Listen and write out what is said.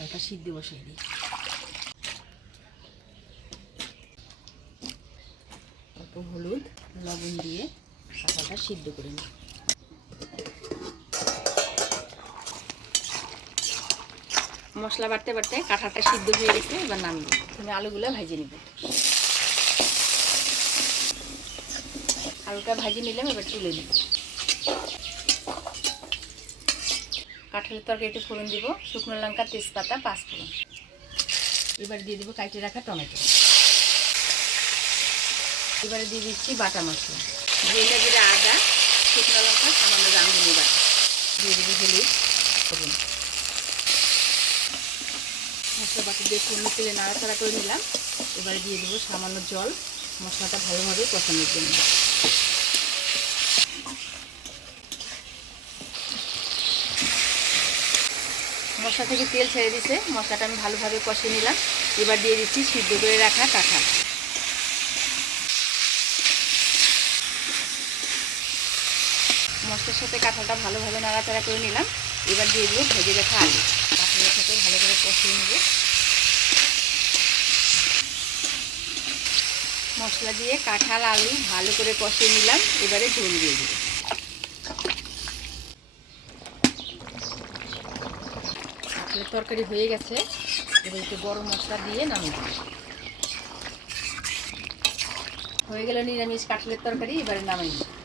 হালকা সিদ্ধ বসিয়ে দিই। অল্প হলুদ লবণ দিয়ে কাঁঠালটা সিদ্ধ করে নিই। মশলা বাটতে বাটতে কাঁঠালটা সিদ্ধ হয়ে গেছে, এবার নামিয়ে তুমি আলুগুলো ভেজে নিবে। হালকা ভাজি নিলাম, এবার তুলে নিব। কাঁঠালের তরকারিতে ফোড়ন দিব শুকনো লঙ্কা, তেজপাতা, পাঁচফোড়ন। এবার দিয়ে দিব কাটে রাখা টমেটো। এবারে দিয়ে দিচ্ছি বাটা মশলা, জিরে জিরে, আদা, শুকনো লঙ্কা, সামান্য রাঁধুনি বাটা। দিয়ে দিব হলুদ। মশলা বাটা দিয়ে ফোড়ন তেলে নাড়াচাড়া করে নিলাম। এবারে দিয়ে দেবো সামান্য জল, মশলাটা ভালোভাবে কষানোর জন্য। মশলা থেকে তেল ছেড়ে দিছে, মশলাটা আমি ভালোভাবে কষিয়ে নিলাম। এবার দিয়ে দিচ্ছি সিদ্ধ করে রাখা কাঁঠাল। মশলার সাথে কাঁঠালটা ভালোভাবে নাড়াচাড়া করে নিলাম। এবার দিয়ে দেবো ভেজে রাখা আলু, কাঁঠালের সাথে ভালো করে কষিয়ে নেব। মশলা দিয়ে কাঁঠাল আলু ভালো করে কষিয়ে নিলাম। এবারে ঝোল দিয়ে দেবো। কাঁঠালের তরকারি হয়ে গেছে, এবার একটু গরম মশলা দিয়ে নামিয়ে দেবো। হয়ে গেল নিরামিষ কাঁঠালের তরকারি, এবারে নামিয়ে দেবো।